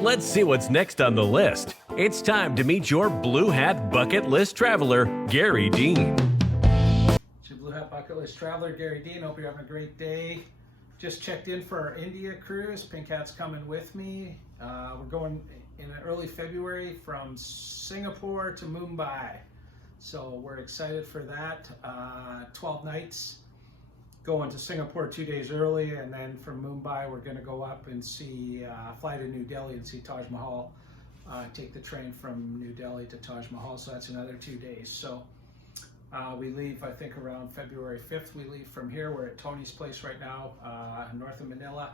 Let's see what's next on the list. It's time to meet your Blue Hat Bucket List traveler, Gary Dean. It's your Blue Hat Bucket List traveler, Gary Dean. Hope you're having a great day. Just checked in for our India cruise. Pink Hat's coming with me. We're going in early February from Singapore to Mumbai. So we're excited for that. 12 nights. Going to Singapore 2 days early, and then from Mumbai we're going to go up and fly to New Delhi and see Taj Mahal. Take the train from New Delhi to Taj Mahal, so that's another 2 days. So we leave, I think, around February 5th. We leave from here. We're at Tony's place right now, north of Manila,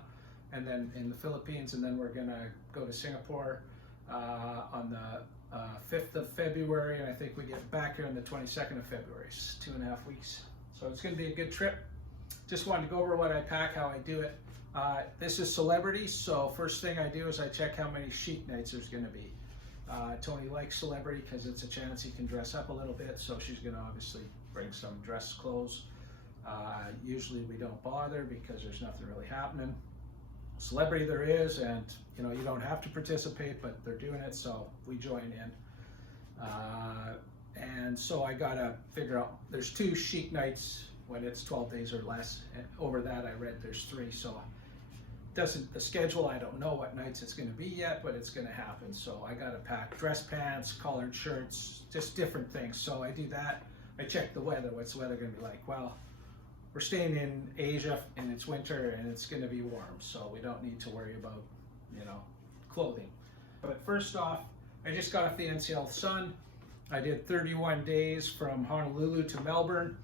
and then in the Philippines, and then we're going to go to Singapore on the 5th of February, and I think we get back here on the 22nd of February. It's 2.5 weeks. So it's going to be a good trip. Just wanted to go over what I pack, how I do it. This is celebrity, so first thing I do is I check how many chic nights there's going to be. Tony likes celebrity because it's a chance he can dress up a little bit, so she's going to obviously bring some dress clothes. Usually we don't bother because there's nothing really happening. Celebrity there is, and you don't have to participate, but they're doing it, so we join in. And so I gotta figure out, there's 2 chic nights when it's 12 days or less, and over that I read there's 3, so the schedule, I don't know what nights it's going to be yet, but it's going to happen. So I got to pack dress pants, collared shirts, just different things. So I do that. I check the weather. What's the weather going to be like? Well, we're staying in Asia and it's winter and it's going to be warm, so we don't need to worry about clothing. But first off, I just got off the NCL Sun. I did 31 days from Honolulu to Melbourne.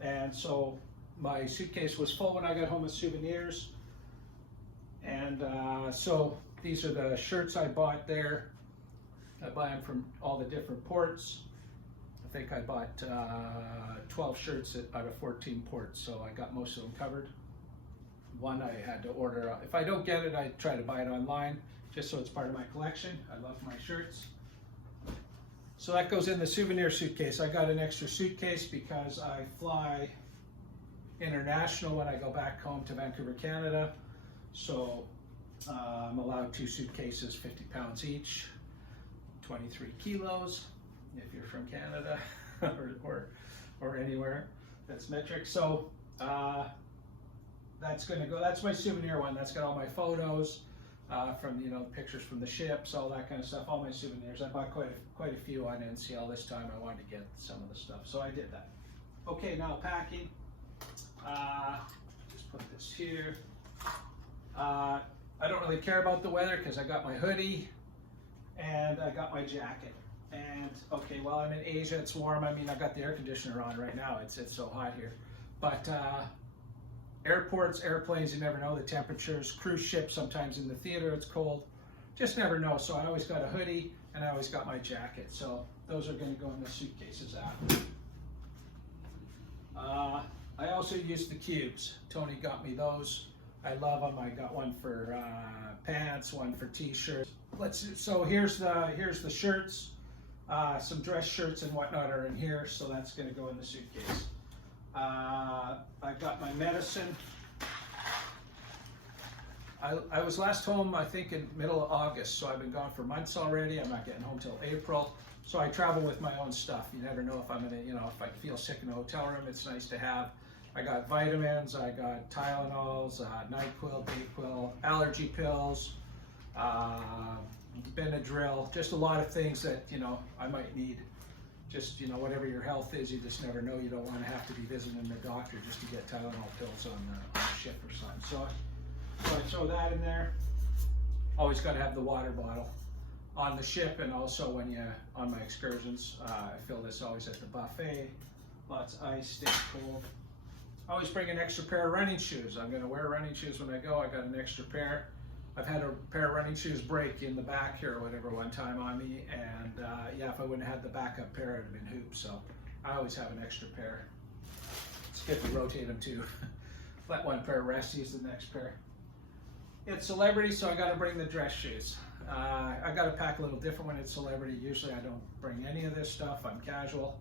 And so my suitcase was full when I got home with souvenirs. And so these are the shirts I bought there. I buy them from all the different ports. I think I bought 12 shirts out of 14 ports, so I got most of them covered. One I had to order. If I don't get it, I try to buy it online, just so it's part of my collection. I love my shirts. So that goes in the souvenir suitcase. I got an extra suitcase because I fly international when I go back home to Vancouver, Canada. So I'm allowed 2 suitcases, 50 pounds each, 23 kilos if you're from Canada or anywhere that's metric. So that's going to go. That's my souvenir one. That's got all my photos. From pictures from the ships, all that kind of stuff, all my souvenirs. I bought quite a few on NCL this time. I wanted to get some of the stuff, so I did that. Okay, now packing. Just put this here. I don't really care about the weather because I got my hoodie and I got my jacket. And okay, while I'm in Asia, it's warm. I mean, I got the air conditioner on right now. It's so hot here, but. Airports, airplanes, you never know the temperatures. Cruise ships, sometimes in the theater it's cold. Just never know. So I always got a hoodie and I always got my jacket. So those are going to go in the suitcases after. I also use the cubes. Tony got me those. I love them. I got one for pants, one for t-shirts. So here's the shirts. Some dress shirts and whatnot are in here. So that's going to go in the suitcase. I've got my medicine. I was last home, I think, in middle of August, so I've been gone for months already. I'm not getting home till April, so I travel with my own stuff. You never know if I'm gonna, if I feel sick in a hotel room, it's nice to have. I got vitamins, I got Tylenols, NyQuil, Dayquil, allergy pills, Benadryl, just a lot of things that I might need. Just whatever your health is, you just never know. You don't want to have to be visiting the doctor just to get Tylenol pills on the ship or something. So I throw that in there. Always got to have the water bottle on the ship, and also when on my excursions, I fill this always at the buffet. Lots of ice, stays cold. I always bring an extra pair of running shoes. I'm going to wear running shoes when I go. I got an extra pair. I've had a pair of running shoes break in the back here or whatever one time on me, and yeah, if I wouldn't have had the backup pair, it'd have been hoops. So I always have an extra pair. It's good to rotate them too. Let one pair rest, use the next pair. It's celebrity, so I got to bring the dress shoes. I got to pack a little different when it's celebrity. Usually I don't bring any of this stuff. I'm casual.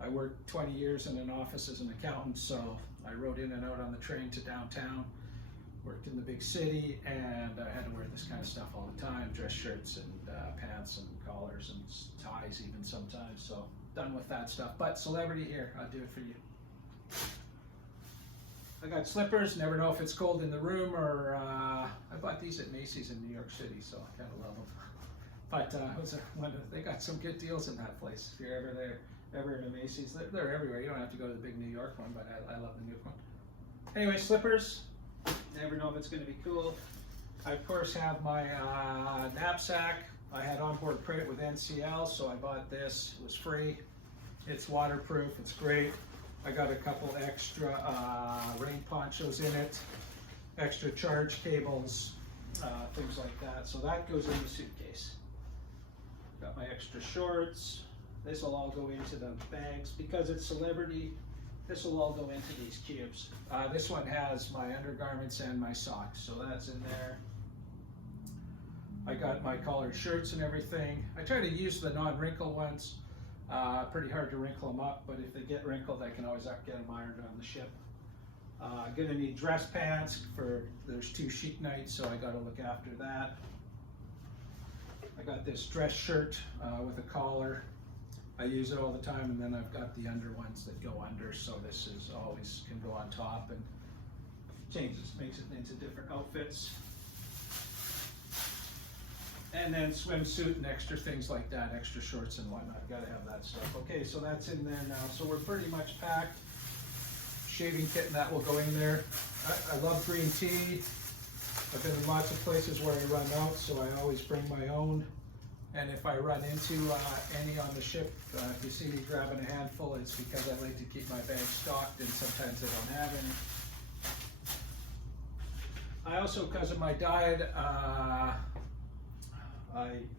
I worked 20 years in an office as an accountant, so I rode in and out on the train to downtown. worked in the big city, and I had to wear this kind of stuff all the time, dress shirts and pants and collars and ties even sometimes, so done with that stuff. But celebrity here, I'll do it for you. I got slippers, never know if it's cold in the room, or I bought these at Macy's in New York City, so I kind of love them. But they got some good deals in that place. If you're ever in a Macy's, they're everywhere. You don't have to go to the big New York one, but I love the New York one. Anyway, slippers, never know if it's going to be cool. I of course have my knapsack. I had onboard credit with NCL, so I bought this. It was free. It's waterproof, it's great. I got a couple extra rain ponchos in it, extra charge cables, things like that. So that goes in the suitcase. Got my extra shorts. This will all go into the bags because it's celebrity. This will all go into these cubes. This one has my undergarments and my socks, so that's in there. I got my collared shirts and everything. I try to use the non-wrinkle ones. Pretty hard to wrinkle them up, but if they get wrinkled, I can always get them ironed on the ship. Gonna need dress pants there's 2 chic nights, so I gotta look after that. I got this dress shirt with a collar. I use it all the time, and then I've got the under ones that go under, so this is always can go on top and makes it into different outfits. And then swimsuit and extra things like that, extra shorts and whatnot. Gotta have that stuff. Okay, so that's in there now. So we're pretty much packed. Shaving kit and that will go in there. I love green tea. I've been in lots of places where I run out, so I always bring my own. And if I run into any on the ship, if you see me grabbing a handful, it's because I like to keep my bag stocked, and sometimes I don't have any. I also, because of my diet, I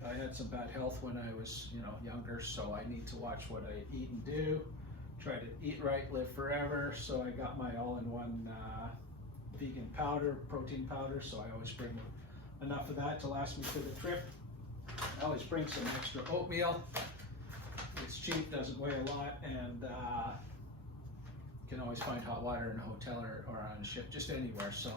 had some bad health when I was, younger, so I need to watch what I eat and do. Try to eat right, live forever. So I got my all-in-one vegan powder, protein powder. So I always bring enough of that to last me through the trip. I always bring some extra oatmeal. It's cheap, doesn't weigh a lot, and you can always find hot water in a hotel or on a ship, just anywhere. So,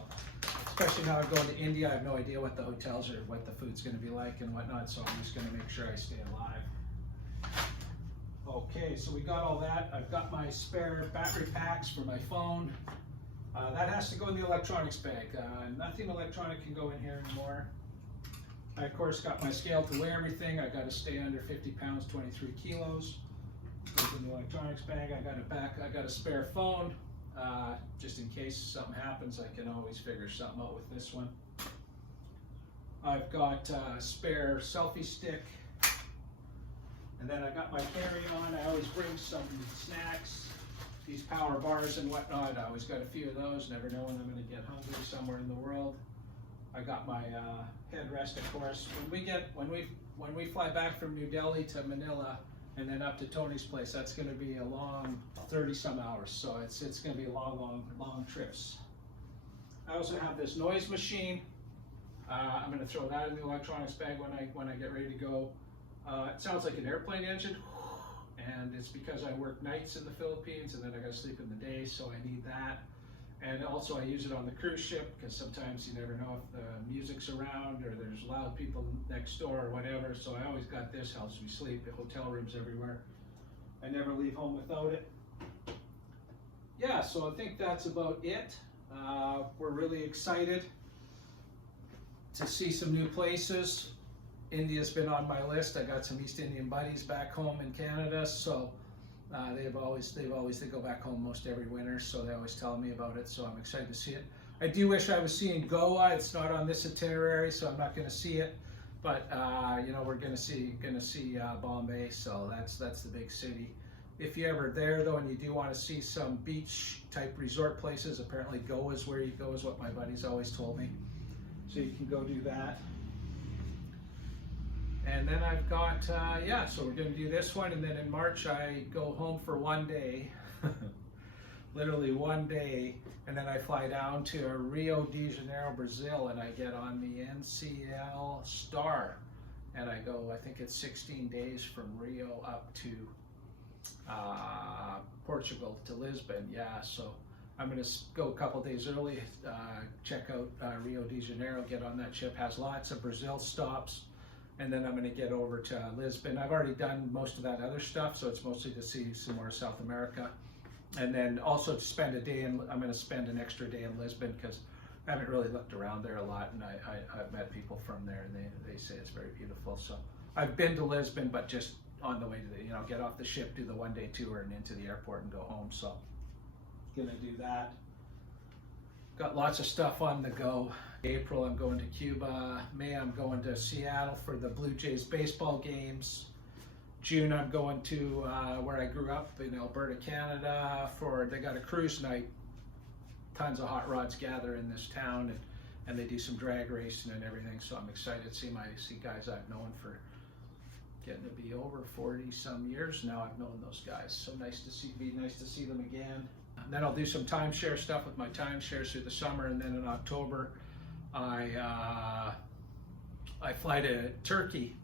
especially now I'm going to India, I have no idea what the hotels or what the food's going to be like and whatnot, so I'm just going to make sure I stay alive. Okay, so we got all that. I've got my spare battery packs for my phone. That has to go in the electronics bag. Nothing electronic can go in here anymore. I, of course, got my scale to weigh everything. I got to stay under 50 pounds, 23 kilos. Goes in the electronics bag. I got a spare phone. Just in case something happens, I can always figure something out with this one. I've got a spare selfie stick. And then I got my carry-on. I always bring some snacks, these power bars and whatnot. I always got a few of those. Never know when I'm going to get hungry somewhere in the world. I got my headrest, of course. When we fly back from New Delhi to Manila and then up to Tony's place, that's going to be a long 30-some hours. So it's going to be long trips. I also have this noise machine. I'm going to throw that in the electronics bag when I get ready to go. It sounds like an airplane engine, and it's because I work nights in the Philippines and then I got to sleep in the day, so I need that. And also I use it on the cruise ship because sometimes you never know if the music's around or there's loud people next door or whatever. So I always got this, helps me sleep. The hotel rooms everywhere. I never leave home without it. Yeah, so I think that's about it. We're really excited to see some new places. India's been on my list. I got some East Indian buddies back home in Canada, so they go back home most every winter, so they always tell me about it, so I'm excited to see it. I do wish I was seeing Goa. It's not on this itinerary, so I'm not going to see it, but we're going to see Bombay, so that's the big city. If you're ever there though and you do want to see some beach type resort places, apparently Goa is where you go, is what my buddies always told me, so you can go do that. And then I've got, so we're going to do this one, and then in March I go home for 1 day, literally 1 day, and then I fly down to Rio de Janeiro, Brazil, and I get on the NCL Star, and I go, I think it's 16 days from Rio up to Portugal, to Lisbon, yeah, so I'm going to go a couple days early, check out Rio de Janeiro, get on that ship. Has lots of Brazil stops, and then I'm going to get over to Lisbon. I've already done most of that other stuff, so it's mostly to see some more South America. And then also to spend a day in, I'm going to spend an extra day in Lisbon because I haven't really looked around there a lot, and I've met people from there, and they say it's very beautiful. So I've been to Lisbon, but just on the way to the, get off the ship, do the one-day tour, and into the airport and go home. So gonna do that. Got lots of stuff on the go. April, I'm going to Cuba. May, I'm going to Seattle for the Blue Jays baseball games. June, I'm going to where I grew up in Alberta, Canada, they got a cruise night. Tons of hot rods gather in this town, and they do some drag racing and everything. So I'm excited to see guys I've known for getting to be over 40 some years now. I've known those guys. So nice to see them again. And then I'll do some timeshare stuff with my timeshares through the summer, and then in October, I fly to Turkey,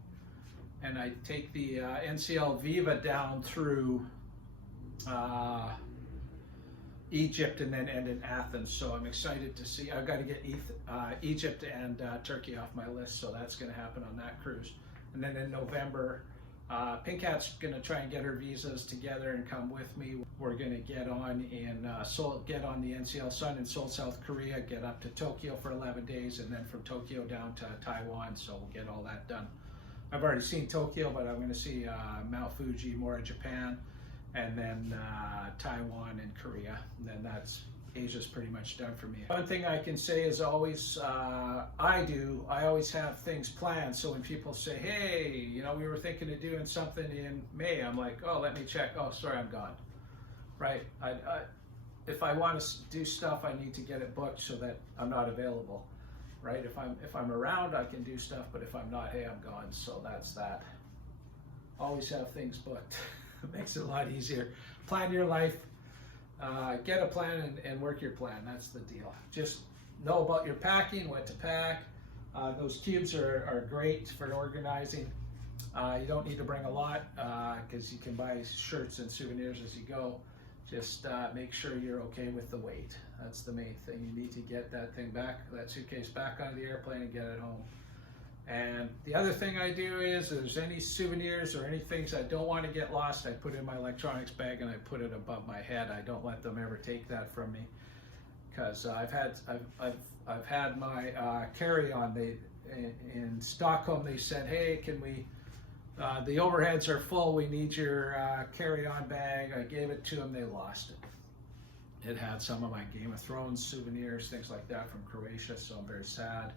and I take the NCL Viva down through Egypt and then end in Athens. So I'm excited to see. I've got to get Egypt and Turkey off my list, so that's going to happen on that cruise. And then in November, Pink Hat's going to try and get her visas together and come with me. We're going to get on in Seoul, get on the NCL Sun in Seoul, South Korea, get up to Tokyo for 11 days, and then from Tokyo down to Taiwan. So we'll get all that done. I've already seen Tokyo, but I'm going to see Mount Fuji, more of Japan, and then Taiwan and Korea. And then Asia's pretty much done for me. One thing I can say is always, I always have things planned. So when people say, hey, we were thinking of doing something in May, I'm like, oh, let me check. Oh, sorry, I'm gone. Right? If I want to do stuff, I need to get it booked so that I'm not available. Right? If I'm around, I can do stuff, but if I'm not, hey, I'm gone. So that's that. Always have things booked. It makes it a lot easier. Plan your life. Get a plan and work your plan. That's the deal. Just know about your packing, what to pack. Those cubes are great for organizing. You don't need to bring a lot because you can buy shirts and souvenirs as you go. Just make sure you're okay with the weight. That's the main thing. You need to get that suitcase back on the airplane and get it home. And the other thing I do is, if there's any souvenirs or any things I don't want to get lost, I put in my electronics bag and I put it above my head. I don't let them ever take that from me, because I've had my carry-on. In Stockholm they said, hey, can we? The overheads are full. We need your carry-on bag. I gave it to them. They lost it. It had some of my Game of Thrones souvenirs, things like that from Croatia. So I'm very sad.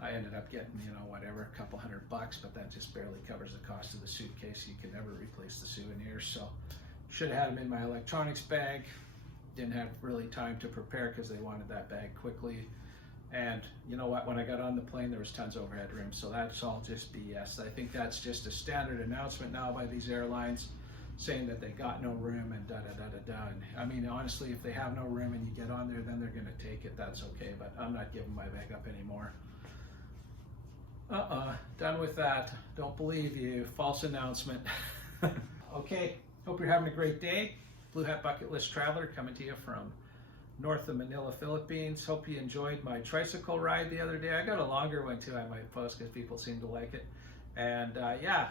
I ended up getting, whatever, a couple $100, but that just barely covers the cost of the suitcase. You can never replace the souvenirs. So should have had them in my electronics bag. Didn't have really time to prepare because they wanted that bag quickly. And you know what, when I got on the plane, there was tons of overhead room. So that's all just BS. I think that's just a standard announcement now by these airlines saying that they got no room and da-da-da-da-da. I mean, honestly, if they have no room and you get on there, then they're going to take it. That's okay, but I'm not giving my bag up anymore. Done with that. Don't believe you. False announcement. Okay, hope you're having a great day. Blue Hat Bucket List Traveler coming to you from north of Manila, Philippines. Hope you enjoyed my tricycle ride the other day. I got a longer one too, I might post because people seem to like it. And yeah,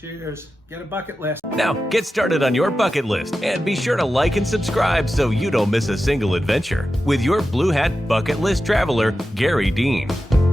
cheers. Get a bucket list. Now, get started on your bucket list and be sure to like and subscribe so you don't miss a single adventure with your Blue Hat Bucket List Traveler, Gary Dean.